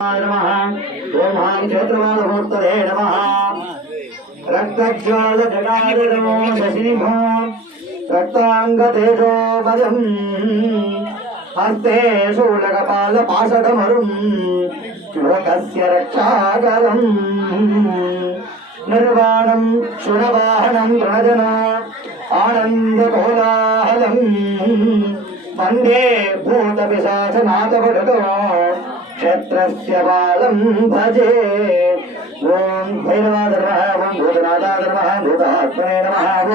ओम क्षेत्रवादमूर्तये नमः रक्तज्वाल जगादो शशिनिभो रक्तांगतेजो मदम् हस्ते शूलकपाल पाशकमरुम् लोकस्य रक्षाकरम् निर्वाणं शुनवाहनं गणजन आनन्दकोलाहलम् वन्दे भूतपिशाचनाथपटतो क्षेत्रस्य बालं भजे। ओम भैरवाय नमः, ओम भूतनाथाय नमः, भूतात्मने नमः, ओम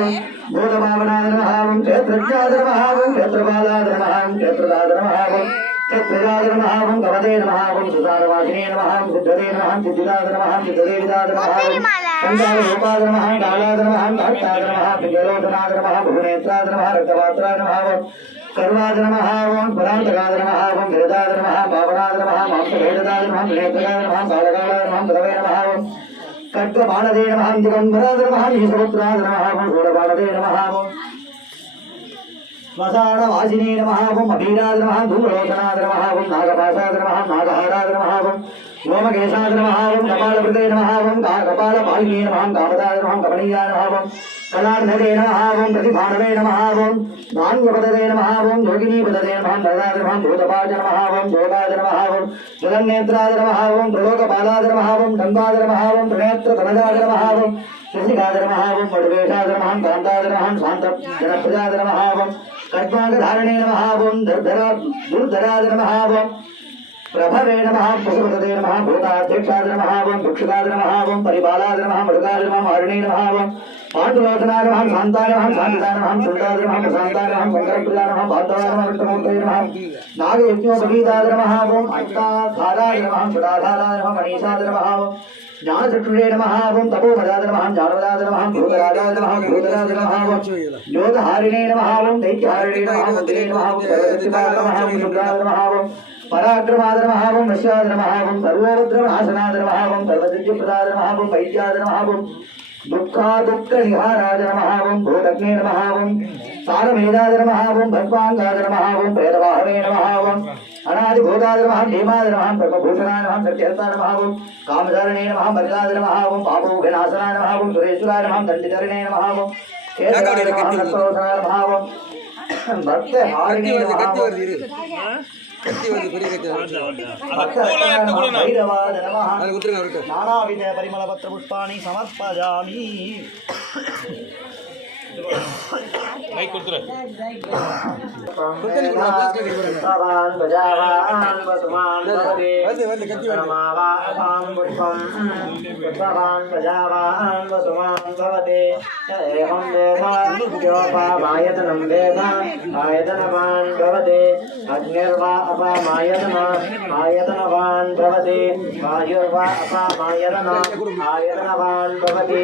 भूतभावनाय नमः, ओम क्षेत्रज्ञाय नमः, ओम क्षेत्रपालाय नमः, ओम क्षेत्रदाय नमः, ओम क्षेत्रराज नमः, ओम गवदे नमः, ओम सुतारवासिने नमः, ओम सिद्धदे नमः, सिद्धिदाय नमः, सिद्धदेविदाय नमः, शंकररूपाय नमः, कालाय नमः, भक्ताय नमः, विजयोधनाय नमः, भुवनेत्राय नमः, रक्तपात्राय नमः, सर्वाय नमः, ओम परान्तकाय नमः, ओम गिरिदाय नमः, पावनाय नमः, मांसभेददाय नमः, नेत्रकाय नमः, बालकाय नमः, द्रवे नमः, ओम खड्गबाणदे नमः, दिगंबराय नमः, ईशपुत्राय नमः, ओम शूलबाणदे नमः, ओम वसाणवासिने नमः, ओम अभीराय नमः, धूम्रलोचनाय नमः, ओम नागपाशाय नमः, नागहाराय नमः, ओम लोमकेशाय नमः, ओम कपालवृते नमः, ओम कपालपालिने नमः, कामदाय नमः, कमनीयाय नमः, ओम कलार्धदे नमः, ओम प्रतिभानवे नमः, ओम धान्यपददे नमः, ओम योगिनीपददे नमः, नरदाय नमः, भूतपाय नमः, ओम योगाय नमः, ओम जगन्नेत्राय नमः, ओम त्रिलोकपालाय नमः, ओम गंगाय नमः, ओम त्रिनेत्रतनजाय नमः, ओम शशिकाय नमः, ओम वडवेशाय नमः, कान्ताय नमः, शान्तजनप्रजाय नमः, ओम खड्गाङ्गधारिणे नमः, ओम दुर्धराय नमः, ओम प्रभवे नमः, पशुपतये नमः, भूताध्यक्षाय नमः, ओम भिक्षुकाय नमः, ओम परिपालाय नमः, मृगाय नमः, हरिणे नमः, ओम पाण्डुलोचनाय नमः, शान्ताय नमः, शान्तिदाय नमः, सुताय नमः, प्रशान्ताय नमः, शंकरप्रियाय नमः, भाद्रवाय नमः, विष्णुमूर्तये नमः, नागयज्ञोपवीताय नमः, ओम अष्टाधाराय नमः, सुधाधाराय नमः, मनीषाय नमः, ओम ज्ञानचक्षुषे नमः, ओम तपोमदाय नमः, ज्ञानवदाय नमः, भूतराजाय नमः, भूतराज नमः, ओम योगहारिणे नमः, ओम दैत्यहारिणे नमः, मंत्रिणे नमः, ओम सर्वशक्तिपाय नमः, ओम शुक्राय नमः, ओम पराक्रमाय नमः, ओम वश्याय नमः, ओम सर्वोपद्रवनाशनाय नमः, ओम सर्वसिद्धिप्रदाय नमः, ओम वैद्याय नमः, ओम दुःखनिहाराय नमः, ओम भूतज्ञे नमः, ओम सारमेधाय नमः, ओम भस्मांगाय नमः, ओम प्रेतवाहवे नमः, ओम अनादिभूताय नमः, भीमाय नमः, सर्वभूषणाय नमः, सत्यहस्ताय नमः, ओम कामधारिणे नमः, मर्गाय नमः, ओम पापोविनाशनाय नमः, ओम सुरेश्वराय नमः, दंडिधरिणे नमः, ओम केशवाय नमः, सत्सरोषाय नमः, ओम भक्तहारिणे नमः, नानाविध परिमलपत्र पुष्पाणि समर्पयामि। भगवान् प्रजावान् वसुमान् भवते समावासां पुष्पं भगवान् प्रजावान् वसुमान् भवते एवं वेदायोपामायतनं वेद आयतनवान् भवते अग्निर्वा अपामायतनवान् भवते वायुर्वा अपामायतन आयतनवान् भवते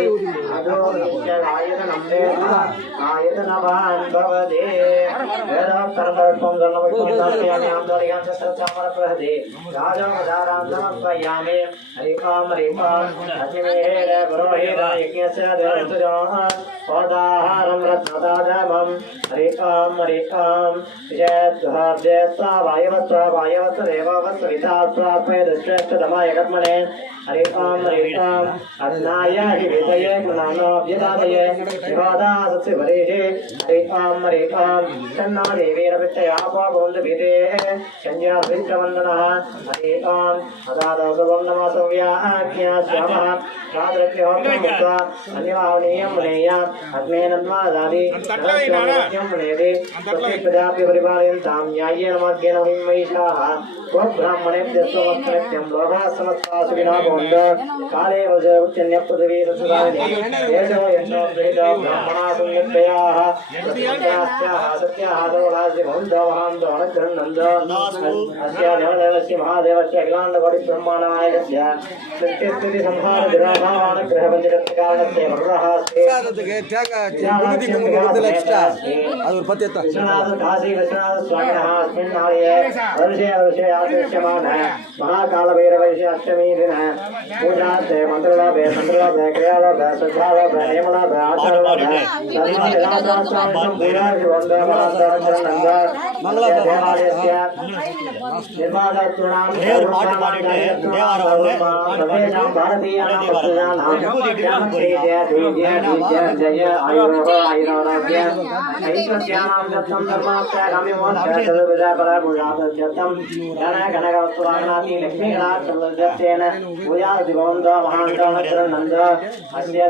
अधो नित्यलायतनं वेद आयतनवान् भवते वेदोक्तरपुष्पं गणपुष्पं समर्पयामि आम्दोलिकां सत्रचामरप्रहदे राजोपचारां समर्पयामि हरिकां अग्निमेहेर पुरोहित यज्ञस्य देवतुजोः पदाहारं रत्नदाजमं हरिकां विजयध्वाब्देस्त्वा वायवत्व देववत्सवितास्त्वात्मय दुष्टेष्टतमाय कर्मणे हरिकां अन्नाय हि विजये गुणानोऽभ्यदादये शिवादा सत्सिवरेशे हरिकां तन्नो देवीरवित्तया पापोन्दभिते संज्ञाभित्रवन्दनः हरिकां अदादौसवं नमसव्याज्ञा श्यामः रात्रभ्योक्तमुक्त्वा अन्यवावनीयं मुनेय अग्नेनन्वादादि नमस्यों मुनेदे प्रजाभ्य परिपालयन्तां न्याय्येन मार्गेण महिमैषाः गोब्राह्मणेभ्यः स्वमस्तनित्यं लोकाः समस्ताः सुखिनः भवन्तु काले वजोच्चन्यपृथिवी सत्सुधारिणी येषो यन्नो गृहीतो ब्राह्मणाः संयत्तयाः सत्याः दोलास्य भवन्तो वहान्तो अनुगृह्णन्तो अस्य देवदेवस्य महादेवस्य अखिलाण्डकोटिब्रह्माण्डनायकस्य सृष्टिस्थितिसंहारविरामानुग्रहपञ्चकर्तकारणस्य वरदः काशी विश्वनाथ स्वामिनः अस्मिन् आलये वर्षे आचरिष्यमाणः महाकालभैरवस्य अष्टमी दिनः पूजार्थे मन्त्रलाभे क्रियालाभे श्रद्धालाभे नियमलाभे आचारलाभे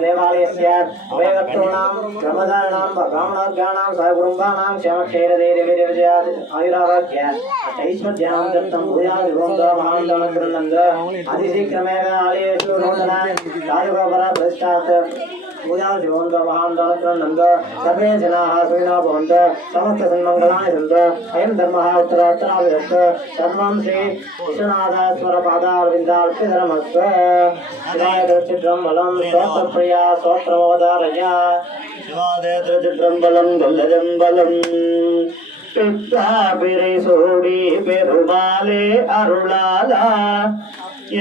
देवालयस्य वेदत्तूणां ब्रह्मचारिणां ब्राह्मणाज्ञानां सहकुटुम्बानां क्षमक्षेरदेविजयात् आयुरारोग्य ऐश्वर्यां दत्तं भूयात् महान्तनन्दनन्द अतिशीघ्रमेव आलयेषु नूतन राजगोपरा प्रतिष्ठात् भूयात् महान्तनन्दनन्द सर्वे जनाः सुखिनो भवन्तु समस्त सन्मङ्गलानि सन्तु अयं धर्मः उत्तरोत्तराभिवृद्धः सर्वं श्री विष्णुनाथस्वरपादारविन्दार्पितमस्तु शिवाय திருச்சிற்றம்பலம் ஸ்தோத்திரப்பிரியா ஸ்தோத்திரமவதாரயா சிவாதே திருச்சிற்றம்பலம் கொல்லஜம்பலம் பித்தாபிரை சோடி பெருமாளே அருளாலா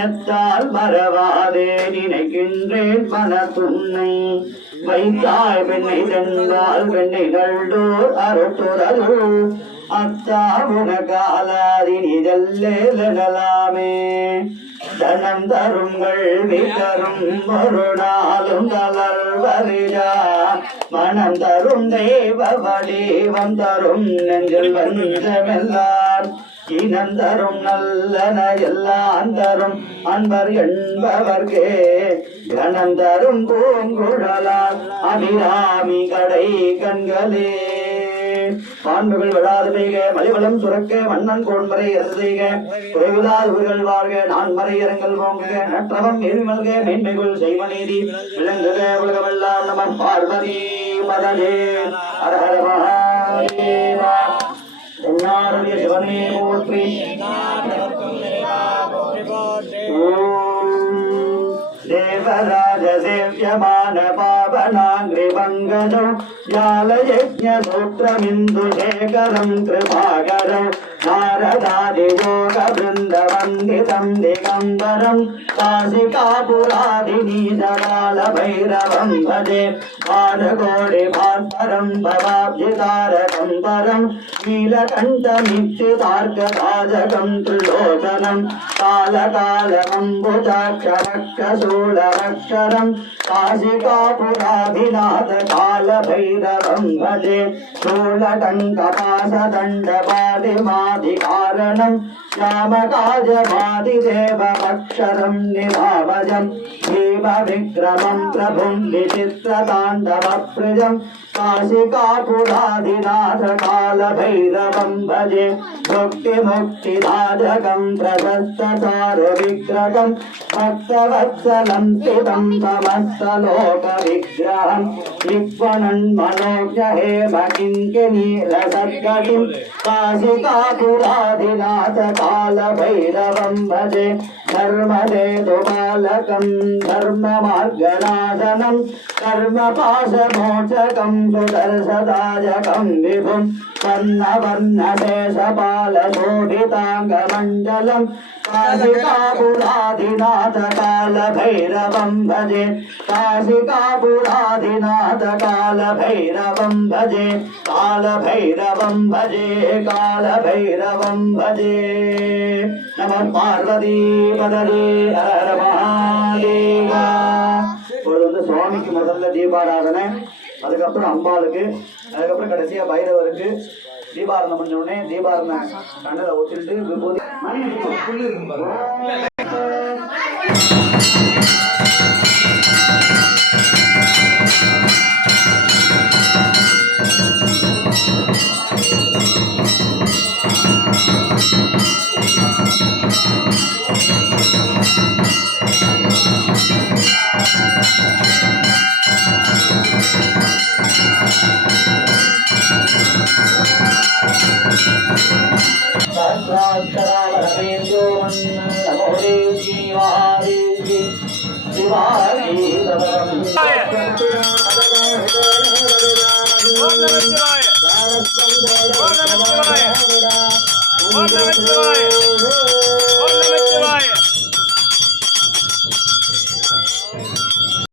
எத்தால் மறவாதே நினைக்கின்றேன் மனத்துன்னை வைத்தாய் பெண்ணை தந்தால் பெண்ணை நல்டோர் அருட்டுரல் அத்தா உனகாலாதினி ஜல்லேலனலாமே தனம் தருங்கள் விதரும் ஒரு நாளும் தளர்வரியா மனம் தரும் தெய்வ வடிவம் தரும் நெஞ்சில் வந்தமெல்லாம் இனம் தரும் நல்லன எல்லாம் தரும் அன்பர் என்பவர்கே கணம் தரும் பூங்குழலால் அபிராமி கடை கண்களே பான்புகள் விழாது பெய்க மலிவளம் சுரக்க மன்னன் கோன்மறை அரசு செய்க குறைவிலாது உயிர்கள் வாழ்க நான் மறையரங்கள் போங்குக நற்றவம் எரிமல்க மேன்மைகள் செய்வநீதி விளங்குக உலகமெல்லாம் நம பார்வதி மதனே அரஹர மகாதேவா தென்னாருடைய சிவனே போற்றி देवराज सेव्यमान पावनाग्रिमङ्गलौ जालयज्ञसूत्रमिन्दुशेखरं कृपाकरौ नारदादियोगवृन्दवन्दितं दिगम्बरं काशिकापुरादिनीशकालभैरवं भजे बालकोटिभास्करं भवाब्जितारकं परं नीलकण्ठमीक्षितार्कराजकं त्रिलोचनं कालकालमम्बुजाक्षरक्षशूलरक्षरं काशिकापुराधिनाथ कालभैरवं भजे शूलटङ्कपाशदण्डपादिमादिकारणं श्यामकाजमादिदेवमक्षरं निरामजं भीमविक्रमं प्रभुं विचित्रताण्डवप्रियं काशिकापुराधिनाथ कालभैरवं भजे भुक्तिमुक्तिदायकं प्रशस्तचारुविग्रहं भक्तवत्सलं स्थितं समस्तलोकविग्रहं विक्वणन्मनोज्ञहेमकिङ्किनीरसद्गतिं काशिकापुराधिनाथ कालभैरवं भजे धर्मदेतुबालकं धर्ममार्गनाशनं कर्मपाशमोचकं सुदर्शदायकं विभुं वर्णवर्णदेशपालशोभिताङ्गमण्डलं काशिकापुराधिनाथ कालभैरवं भजे काशिकापुराधिनाथ कालभैरवं भजे कालभैरवं भजे कालभैरवं भजे नमः पार्वती पदरे हर महादेवा சுவாமிக்கு முதல்ல தீபாராதனை, அதுக்கப்புறம் அம்பாளுக்கு, அதுக்கப்புறம் கடைசியா பைரவருக்கு தீபாரணம் பண்ண உடனே தீபாரண கண்ணில் ஊற்றிட்டு விபூதி Om Namah Shivaya.